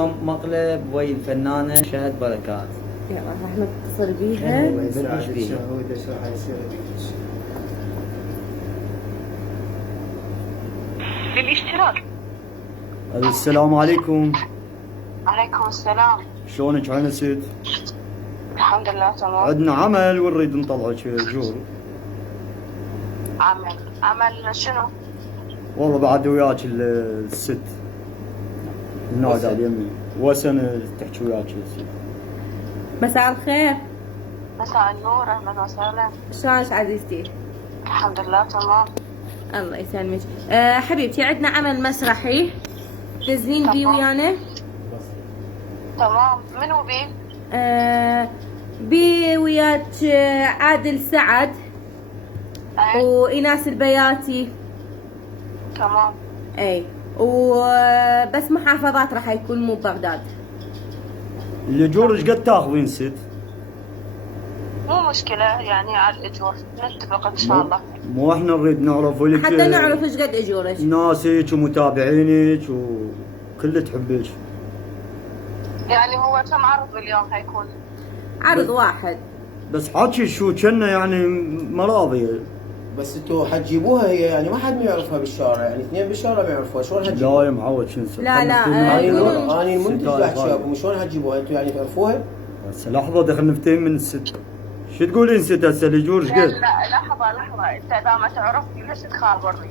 اليوم مقلب ويا الفنانة شهد بركات. يلا راح نتصل بيها. بلش بيها. شهودة شو حيصير؟ للاشتراك. السلام عليكم. عليكم السلام. شلونك عنست؟ الحمد لله تمام. عندنا عمل ونريد نطلعك جور. عمل شنو؟ والله بعد وياك الست النادي على يمي وسنة تحكي وياك الست. مساء الخير. مساء النور، اهلا وسهلا. شلونك عزيزتي؟ الحمد لله تمام. الله يسلمك. حبيبتي عندنا عمل مسرحي تنزلين بيه تمام. ويانا. تمام، منو بي؟ بي وياك عادل سعد اي وإيناس البياتي. تمام. اي وبس محافظات راح يكون مو ببغداد. الجور ايش قد تاخذين ست؟ مو مشكلة يعني على الأجور نتفق إن شاء الله. مو احنا نريد نعرف ولك حتى نعرف ايش قد اجورك. ناسك ومتابعينك وكل تحبك. يعني هو كم عرض اليوم هيكون؟ عرض واحد. بس حكي شو كنا يعني مراضي. بس انتوا حتجيبوها هي يعني ما حد ما يعرفها بالشارع، يعني اثنين بالشارع ما يعرفوها، شلون حتجيبوها؟ لا يا معود شو نسوي؟ لا، لا، انا يقولون- انا المنتج ستة بحكي وياكم، شلون حتجيبوها انتوا يعني تعرفوها؟ بس لحظة دخل نفتهم من الست. شو تقولين ست هسه الجور ايش لا قد؟ لا لحظة أنت إذا ما تعرفني ليش تخابرني؟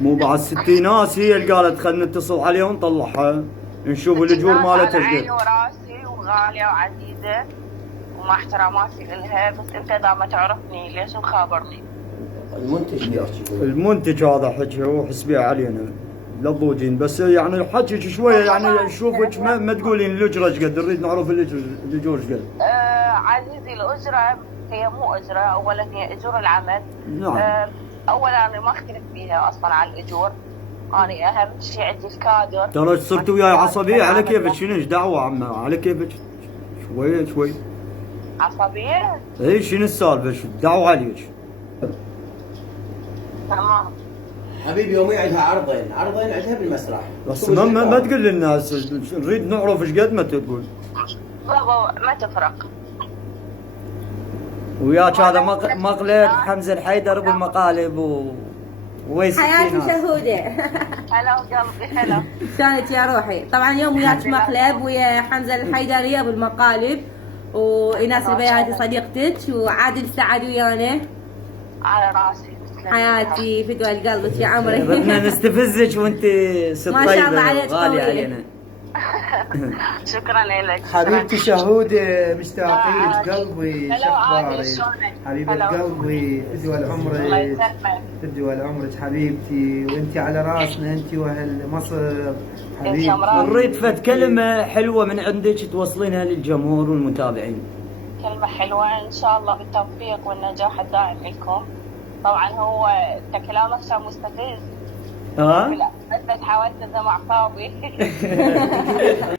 مو بعد ستي ناس هي اللي قالت خلينا نتصل عليها ونطلعها نشوف الاجور مالتها ايش عيني قد. وراسي وغالية وعزيزة ومع احتراماتي لها، بس انت اذا ما تعرفني ليش مخابرني؟ المنتج اللي يحكي. المنتج هذا حكي هو حسبيه علينا لا تضوجين، بس يعني حكيك شويه يعني نشوفك ما تقولين الاجره ايش قد، نريد نعرف الاجور ايش قد. عزيزي الأجرة هي مو أجرة، أولا هي أجور العمل. نعم. أولا أنا ما أختلف فيها أصلا على الأجور، أنا أهم شيء عندي الكادر. ترى صرت وياي عصبيه على كيفك، شنو ايش دعوه عمه على كيفك شويه شوي. عصبية؟ اي شنو السالفه شو دعوه عليك؟ تمام. حبيبي يومي عندها عرضين عندها بالمسرح. بس ما تقول للناس، نريد نعرف ايش قد ما تقول. بابا ما تفرق. وياك هذا مقلب حمزه الحيدر بالمقالب ويس حياتي شهودة. هلا وقلبي هلا. شلونك يا روحي؟ طبعا اليوم وياك مقلب ويا حمزة الحيدرية بالمقالب وإيناس البياتي صديقتك وعادل سعد ويانا. على راسي. حياتي فدوى لقلبك يا عمري. بدنا نستفزك وانت ست ما شاء الله طيبه عليك وغاليه قوية. علينا. شكرا لك. حبيبتي شهودة مشتاقين قلبي، هلا وعادل، شخبارك؟ شلونك؟ حبيبة هلا. قلبي فدوى الله لعمرك، يسلمك. فدوى لعمرك حبيبتي، وانت على راسنا انت واهل مصر حبيبتي. شمران. نريد فد كلمه حلوه من عندك توصلينها للجمهور والمتابعين. كلمة حلوة إن شاء الله بالتوفيق والنجاح الدائم لكم. طبعا هو أنت كلامك كان مستفز. ها؟ أنت حاولت الدمع فاضي.